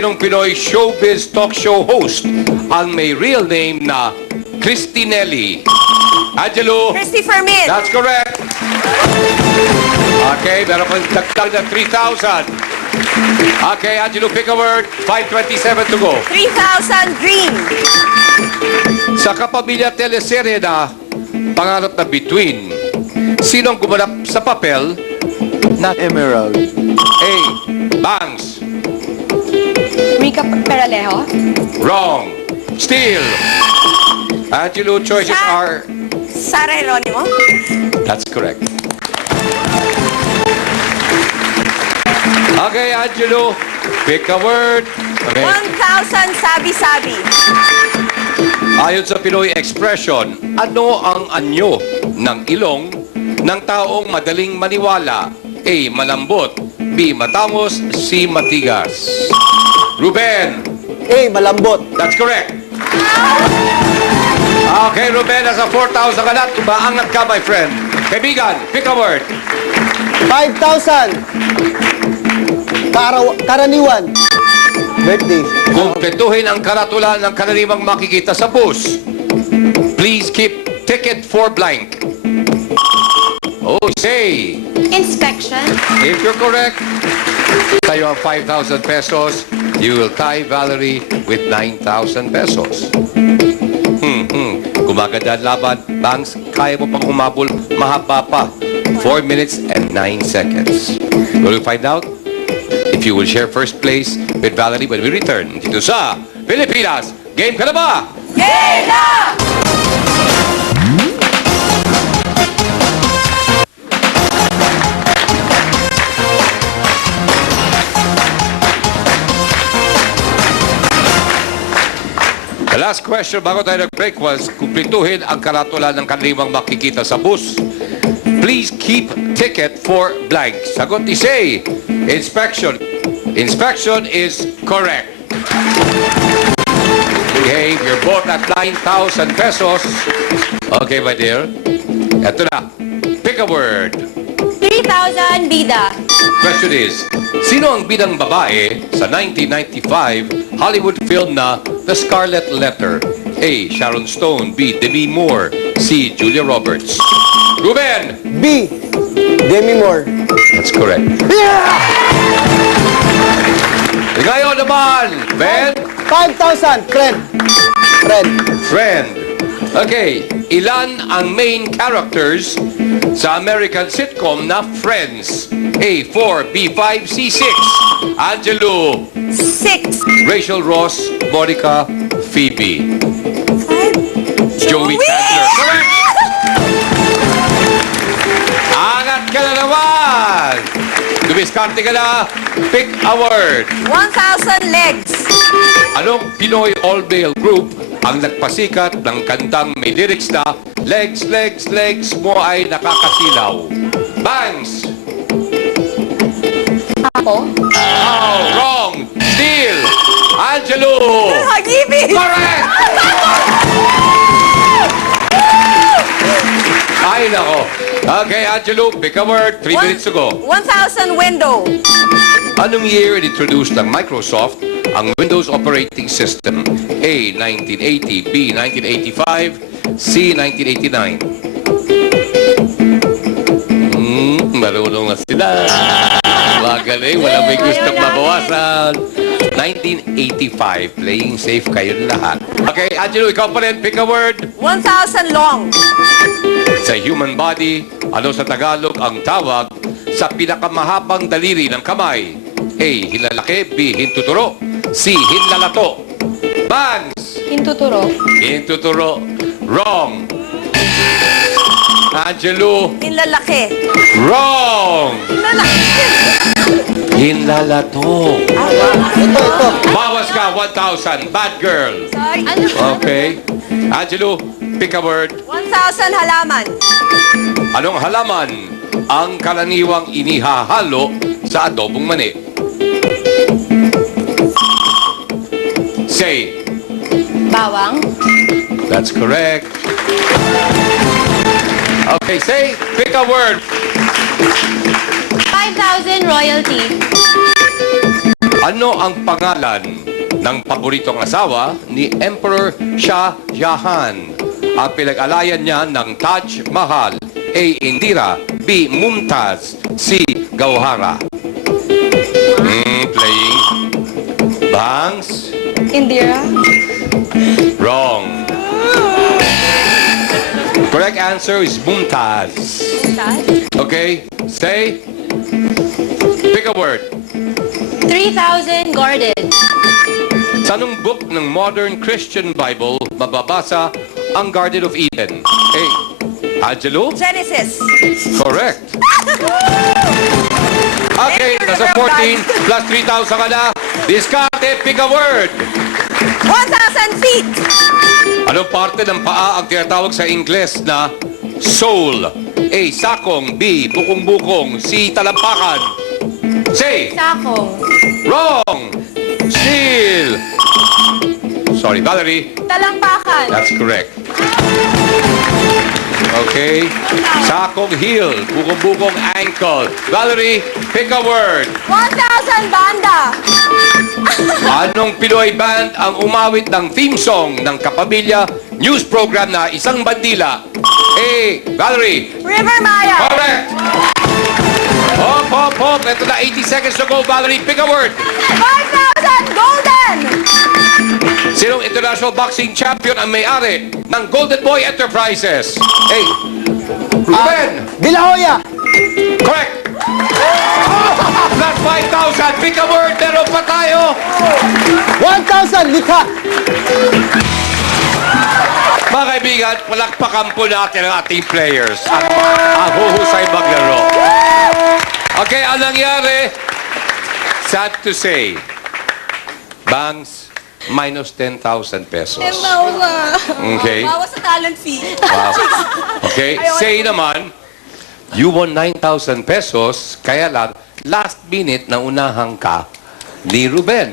Sinong Pinoy showbiz talk show host ang may real name na Cristinelli? Angelo? Christopher Min. That's correct. Okay, meron kang dagdag na 3,000. Okay, Angelo, pick a word. 5:27 to go. 3,000 green. Sa kapamilya teleserye na Pangarap na Between, sino ang gumanap sa papel na Emerald. A. Bangs? Rica Peralejo. Wrong. Steele? Angelo, choices are... Sara Geronimo. That's correct. Okay, Angelo, pick a word. Okay. 1,000 sabi-sabi. Ayon sa Pinoy expression, ano ang anyo ng ilong ng taong madaling maniwala? A. Malambot. B. Matangos. C. Matigas. Ruben. A. Malambot. That's correct. Okay, Ruben, nasa 4,000 ka na. Tumaangat ka, my friend. Kaibigan, pick a word. 5,000. Karaniwan. Birthday. Kumpletuhin ang karatula ng karaniwang makikita sa bus. Please keep ticket for blank. Oh, say. Inspection. If you're correct, tayo ang 5,000 pesos. You will tie Valerie with 9,000 pesos. Gumaganda ang laban. Bangs, kaya mo pang humabol. Mahaba pa. 4 minutes and 9 seconds. Will we find out? If you will share first place with Valerie when we return dito sa Pilipinas. Game ka na ba? Game na! The last question bago tayo nag-break was kumplituhin ang karatula ng kanlimang makikita sa bus. Please keep ticket for blank. Sagot ni Say. Inspection. Inspection is correct. Okay, you're both at 9,000 pesos. Okay, my dear. Ito na. Pick a word. 3,000 bida. Question is, sino ang bidang babae sa 1995 Hollywood film na The Scarlet Letter? A. Sharon Stone. B. Demi Moore. C. Julia Roberts. Ruben! B. Demi Moore. That's correct. Ngayon naman, Ben? 5,000. Friend. Friend. Okay, ilan ang main characters sa American sitcom na Friends? A. 4, B. 5, C. 6. Angelo. 6. Rachel Ross, Monica, Phoebe. 5. Joey Chandler. Correct! Angat ka na naman! Dumiskarte ka na. Pick a word. 1,000 legs. Anong Pinoy all-male group ang nagpasikat ng kantang may lyrics na Legs, legs, legs mo ay nakakasilaw? Bangs! Ako. Oh, wrong! Steele! Angelo! Hagibi! Correct! Ay, nako. Okay, Angelo, pick a word. 3 minutes to go. 1,000 window. Anong year introduced ng Microsoft ang Windows operating system? A. 1980, B. 1985, C. 1989. Marunong na sila. Magaling, wala may gustong mabawasan. 1985. Playing safe kayo lahat. Okay, Angelo, ikaw pa rin. Pick a word. 1,000 long. Sa human body, ano sa Tagalog ang tawag sa pinakamahabang daliri ng kamay? A. Hilalaki. B. Hintuturo. C. Hinlalato. Bangs! Hintuturo. Hintuturo. Wrong. Angelo. Hinlalaki. Wrong. Hinlalaki. Hinlalato. Ito. Bawas ka, 1,000. Bad girl. Sorry. Ano? Okay. Angelo, pick a word. 1,000 halaman. Anong halaman ang karaniwang inihahalo sa adobong mani? Say. Bawang. That's correct. Okay, say. Pick a word. 5,000 royalty. Ano ang pangalan ng paboritong asawa ni Emperor Shah Jahan? Ang pinag-alayan niya ng Taj Mahal. A. Indira. B. Mumtaz. C. Gauhara. Playing. Bangs? Indira. Wrong. Correct answer is Mumtaz. Okay, say. Pick a word. 3,000 Gordon. Sa anong book ng modern Christian Bible mababasa ang Garden of Eden? A. Angelo? Genesis. Correct. Okay, nasa 14 plus 3,000 ka na. Discarte, pick a word. 1,000 feet. Anong parte ng paa ang tinatawag sa Ingles na sole? A. Sakong. B. Bukong-bukong. C. Talampakan. Say. Sakong. Wrong. Still. Sorry, Valerie. Talampakan. That's correct. Okay. Sakong heel. Bukong-bukong ankle. Valerie, pick a word. 1,000 banda. Anong Pinoy band ang umawit ng theme song ng Kapamilya news program na Isang Bandila? A. Valerie. River Maya. Correct. Hop, hop, hop. Ito na 80 seconds to go. Valerie, pick a word. 5,000 golden. Sinong international boxing champion ang may-ari ng Golden Boy Enterprises? A. Ruben. De La Hoya. Correct. Plus 5,000. Pick a word. Meron pa tayo. 1,000 likha. Mga kaibigan, palakpakan po natin ang ating players. Ang huhusay maglaro. Okay, ang nangyari, sad to say, Bangs, minus 10,000 pesos. 10,000. Okay. Bawas sa talent fee. Wow. Okay, say naman, you won 9,000 pesos, kaya lang, last minute na unahan ka ni Ruben.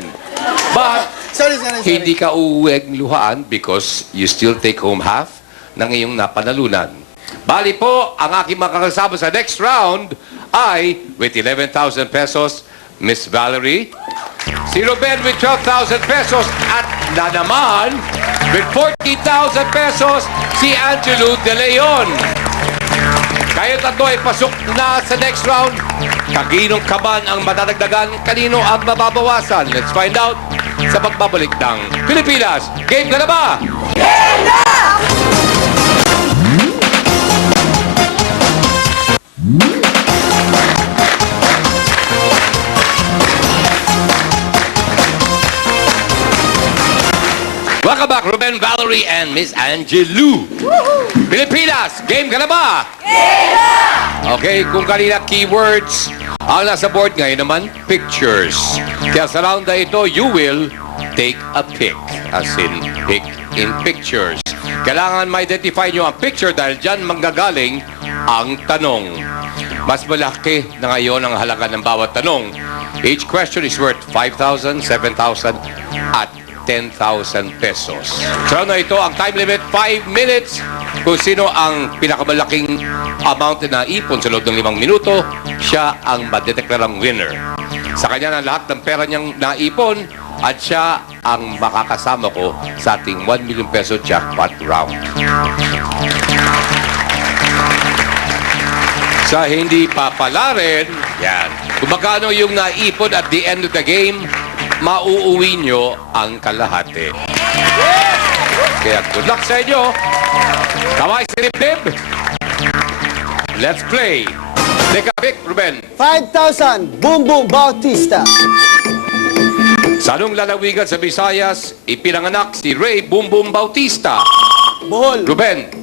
But, Sorry. hindi ka uuwing luhaan because you still take home half ng iyong napanalunan. Bali po, ang aking makakasama sa next round ay with 11,000 pesos, Miss Valerie. Si Ruben with 12,000 pesos at na naman with 40,000 pesos, si Angelo De Leon. Kayo tatlo ay pasok na sa next round. Kaginong kaban ang madadagdagan, kanino ang mababawasan? Let's find out sa pagbabalik ng Pilipinas. Game ka na ba? Welcome back, Ruben, Valerie, and Miss Angelou. Pilipinas, game ka na ba? Okay, kung kanina keywords, ang nasa board ngayon naman, pictures. Kaya sa round na ito, you will take a pic. As in, pic in pictures. Kailangan ma-identify nyo ang picture dahil dyan manggagaling ang tanong. Mas malaki na ngayon ang halaga ng bawat tanong. Each question is worth 5,000, 7,000, at 10,000 pesos. So na ito, ang time limit, 5 minutes. Kung sino ang pinakamalaking amount na ipon sa loob ng 5 minuto, siya ang madedeklarang winner. Sa kanya na lahat ng pera niyang naipon at siya ang makakasama ko sa ating 1 million peso jackpot round. Sa hindi papalarin, yan. Kung magkano yung naipon at the end of the game, mauuwi nyo ang kalahati. Kaya good luck sa inyo. Kamay sa dibdib. Let's play. Take a pick, Ruben. 5,000 Boom Boom Bautista. Sa anong lalawigan sa Visayas, ipinanganak si Ray Bumbum Bautista? Bohol. Ruben.